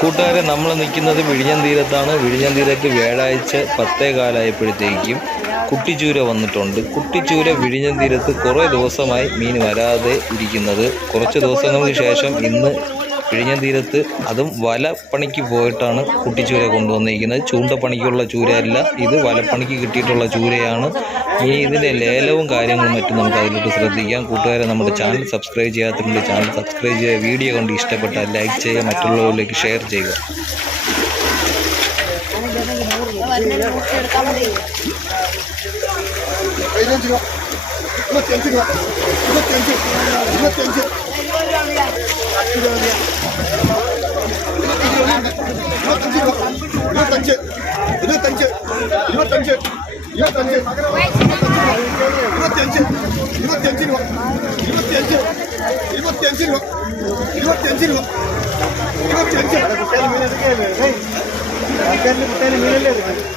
കൂട്ടുകാരെ നമ്മൾ നിൽക്കുന്നത് വിഴിഞ്ഞം തീരത്താണ്. വിഴിഞ്ഞം തീരത്ത് വ്യാഴാഴ്ച പത്തേ കാലമായപ്പോഴത്തേക്കും കുട്ടിച്ചൂര വന്നിട്ടുണ്ട്. കുട്ടിച്ചൂര വിഴിഞ്ഞം തീരത്ത് കുറേ ദിവസമായി മീൻ വരാതെ ഇരിക്കുന്നത്. കുറച്ച് ദിവസങ്ങൾക്ക് ശേഷം ഇന്ന് വിഴിഞ്ഞം തീരത്ത് അതും വലപ്പണിക്ക് പോയിട്ടാണ് കുട്ടിച്ചൂര കൊണ്ടുവന്നിരിക്കുന്നത്. ചൂണ്ടപ്പണിക്കുള്ള ചൂരയല്ല ഇത് വലപ്പണിക്ക് കിട്ടിയിട്ടുള്ള ചൂരയാണ്. ഇനി ഇതിന്റെ ലേലവും കാര്യങ്ങളും മറ്റും നമുക്ക് അതിലോട്ട് ശ്രദ്ധിക്കാം. കൂട്ടുകാരെ നമ്മുടെ ചാനൽ സബ്സ്ക്രൈബ് ചെയ്യാത്തതിന്റെ ചാനൽ സബ്സ്ക്രൈബ് ചെയ്യുക. വീഡിയോ കണ്ട് ഇഷ്ടപ്പെട്ടാൽ ലൈക്ക് ചെയ്യുക മറ്റുള്ളവരിലേക്ക് ഷെയർ ചെയ്യുക. ഇരുപത്തിയഞ്ച് ഇരുപത്തിയഞ്ച് ഇരുപത്തഞ്ച് രൂപ ഇരുപത്തഞ്ച് ഇരുപത്തഞ്ച് ഇരുപത്തഞ്ച് ഇരുപത്തഞ്ച് ഇരുപത്തിയഞ്ച് ഇരുപത്തിയഞ്ച് രൂപ ഇരുപത്തിയഞ്ച് ഇരുപത്തിയഞ്ച് രൂപ ഇരുപത്തിയഞ്ച് രൂപ ഇരുപത്തിയഞ്ച് ആരും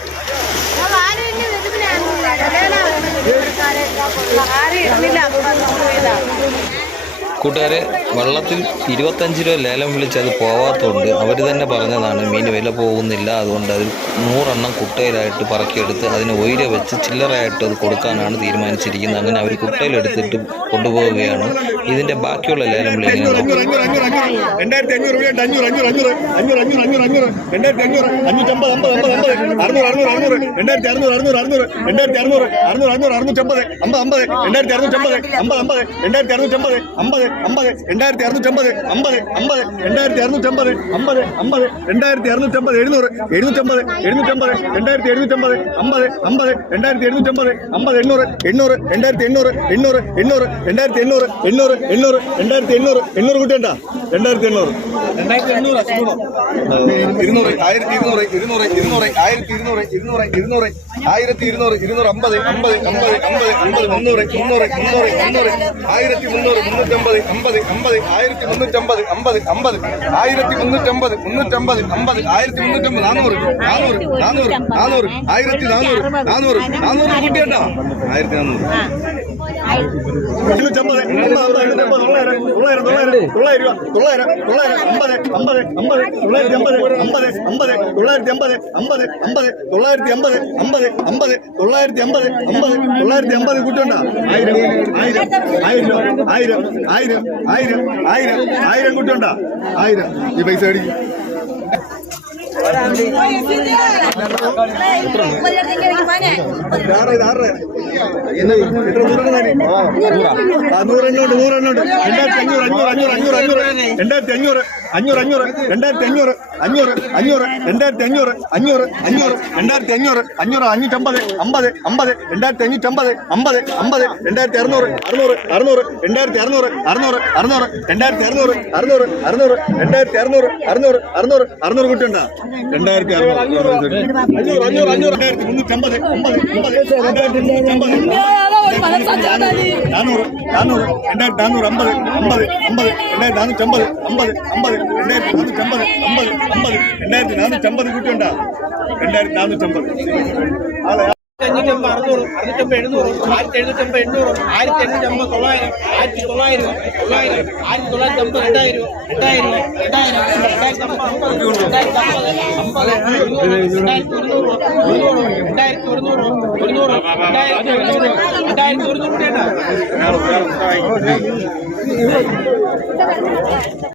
കൂട്ടുകാരെ വള്ളത്തിൽ ഇരുപത്തഞ്ച് രൂപ ലേലം വിളിച്ചത് പോവാത്തതുകൊണ്ട് അവർ തന്നെ പറഞ്ഞതാണ് മീൻ വില പോകുന്നില്ല അതുകൊണ്ട് അതിൽ നൂറെണ്ണം കുട്ടയിലായിട്ട് പറക്കിയെടുത്ത് അതിന് ഒയിര വെച്ച് ചില്ലറയായിട്ട് അത് കൊടുക്കാനാണ് തീരുമാനിച്ചിരിക്കുന്നത്. അങ്ങനെ അവർ കുട്ടയിലെടുത്തിട്ട് കൊണ്ടുപോവുകയാണ്. ഇതിന്റെ ബാക്കിയുള്ള ലേലം വിളി രണ്ടായിരത്തി അറുന്നൂറ്റമ്പത് അമ്പത് അമ്പത് രണ്ടായിരത്തി അറുന്നൂറ്റമ്പത് അമ്പത് അമ്പത്. രണ്ടായിരത്തി അറുന്നൂറ്റമ്പത് അമ്പത്. അമ്പത് രണ്ടായിരത്തി അറുന്നൂറ്റമ്പത് അമ്പത് അമ്പത് രണ്ടായിരത്തി അറുന്നൂറ്റമ്പത് അമ്പത് അമ്പത് രണ്ടായിരത്തി അറുന്നൂറ്റമ്പത് എഴുന്നൂറ് എഴുന്നൂറ്റമ്പത് എഴുന്നൂറ്റമ്പത് രണ്ടായിരത്തി എഴുന്നൂറ്റമ്പത് അമ്പത് അമ്പത് രണ്ടായിരത്തി എഴുന്നൂറ്റമ്പത് അമ്പത് എണ്ണൂറ് എണ്ണൂറ് രണ്ടായിരത്തി എണ്ണൂറ് എണ്ണൂറ് എണ്ണൂറ് രണ്ടായിരത്തി എണ്ണൂറ് എണ്ണൂറ് എണ്ണൂറ് രണ്ടായിരത്തി എണ്ണൂറ് എണ്ണൂറ് കൂട്ടേണ്ട രണ്ടായിരത്തി എണ്ണൂറ്. ഇരുന്നൂറ് ആയിരത്തി ഇരുന്നൂറ് ഇരുന്നൂറ് ഇരുന്നൂറ് ആയിരത്തി ഇരുന്നൂറ് ഇരുന്നൂറ് ഇരുന്നൂറ് ആയിരത്തി ഇരുന്നൂറ് ഇരുന്നൂറ് അമ്പത് അമ്പത് അമ്പത് അമ്പത് അമ്പത് മുന്നൂറ് മുന്നൂറ് മുന്നൂറ് മുന്നൂറ് ആയിരത്തി മുന്നൂറ് മുന്നൂറ്റമ്പത് അമ്പത് അമ്പത് ആയിരത്തി മുന്നൂറ്റമ്പത് അമ്പത് അമ്പത് ആയിരത്തി മുന്നൂറ്റമ്പത് മുന്നൂറ്റമ്പത് അമ്പത് ആയിരത്തി മുന്നൂറ്റമ്പത് നാനൂറ് നാനൂറ് നാനൂറ് നാനൂറ് ആയിരത്തി നാനൂറ് നാനൂറ് നാനൂറ് കൂട്ടിയട്ടോ ആയിരത്തി നാനൂറ്. ഇരുന്നൂറ്റമ്പത് തൊള്ളായിരം തൊള്ളായിരം തൊള്ളായിരം തൊള്ളായിരം തൊള്ളായിരം അമ്പത് അമ്പത് അമ്പത് തൊള്ളായിരത്തി അമ്പത് അമ്പത് അമ്പത് തൊള്ളായിരത്തി അമ്പത് അമ്പത് അമ്പത് തൊള്ളായിരത്തി അമ്പത് കൂട്ടണ്ട ആയിരം ആയിരം ആയിരം ആയിരം ആയിരം ആയിരം ആയിരം കൂട്ടണ്ട ആയിരം ഈ പൈസ അടിക്കും ആറ് ഇത് ആറ് ഇന്ന് എത്ര നൂറെണ്ണ ആ നൂറെണ്ണുണ്ട് നൂറെണ്ണുണ്ട് രണ്ടായിരത്തി അഞ്ഞൂറ് അഞ്ഞൂറ് അഞ്ഞൂറ് അഞ്ഞൂറ് രണ്ടായിരത്തി അഞ്ഞൂറ് അഞ്ഞൂറ് അഞ്ഞൂറ് രണ്ടായിരത്തി അഞ്ഞൂറ് അഞ്ഞൂറ് അഞ്ഞൂറ് രണ്ടായിരത്തി അഞ്ഞൂറ് അഞ്ഞൂറ് അഞ്ഞൂറ് രണ്ടായിരത്തി അഞ്ഞൂറ് അഞ്ഞൂറ് അഞ്ഞൂറ്റമ്പത് അമ്പത് അമ്പത് രണ്ടായിരത്തി അഞ്ഞൂറ്റമ്പത് അമ്പത് അമ്പത് രണ്ടായിരത്തി അറുന്നൂറ് അറുന്നൂറ് അറുന്നൂറ് രണ്ടായിരത്തി അറുന്നൂറ് അറുന്നൂറ് അറുന്നൂറ് രണ്ടായിരത്തി അറുന്നൂറ് അറുന്നൂറ് അറുന്നൂറ് രണ്ടായിരത്തി അറുന്നൂറ് അറുന്നൂറ് അറുന്നൂറ് അറുന്നൂറ് കുട്ടിയുണ്ടോ രണ്ടായിരത്തി അറുന്നൂറ് അഞ്ഞൂറ് അഞ്ഞൂറ് അഞ്ഞൂറ് രണ്ടായിരത്തി മുന്നൂറ്റമ്പത് അമ്പത് അമ്പത് രണ്ടായിരത്തി മുന്നൂറ്റമ്പത് നാനൂറ് നാനൂറ് രണ്ടായിരത്തി നാനൂറ് അമ്പത് അമ്പത് അമ്പത് രണ്ടായിരത്തി നാനൂറ്റമ്പത് അമ്പത് അമ്പത് രണ്ടായിരത്തി നാനൂറ്റമ്പത് അമ്പത് അമ്പത് രണ്ടായിരത്തി നാനൂറ്റമ്പത് കുട്ടിയുണ്ടോ രണ്ടായിരത്തി നാനൂറ്റമ്പത് ആളെ അഞ്ഞൂറ്റമ്പത് അറുന്നൂറ് അറുന്നൂറ്റമ്പത് എഴുന്നൂറ് ആയിരത്തി എഴുന്നൂറ്റമ്പത് എണ്ണൂറ് ആയിരത്തി എണ്ണൂറ്റമ്പത് തൊള്ളായിരം ആയിരത്തി തൊള്ളായിരം തൊള്ളായിരം ആയിരത്തി തൊള്ളായിരത്തി അമ്പത് രണ്ടായിരം രണ്ടായിരം രണ്ടായിരം രണ്ടായിരത്തി അമ്പത് അമ്പത് രണ്ടായിരത്തി അമ്പത് അമ്പത് രണ്ടായിരത്തി ഒരുന്നൂറ് ഒരുന്നൂറ് രണ്ടായിരത്തി ഒരുന്നൂറ് ഒരുന്നൂറ് രണ്ടായിരത്തി ഒരുന്നൂറ് രണ്ടായിരത്തി ഒരുന്നൂറ് കൂടിയാണ്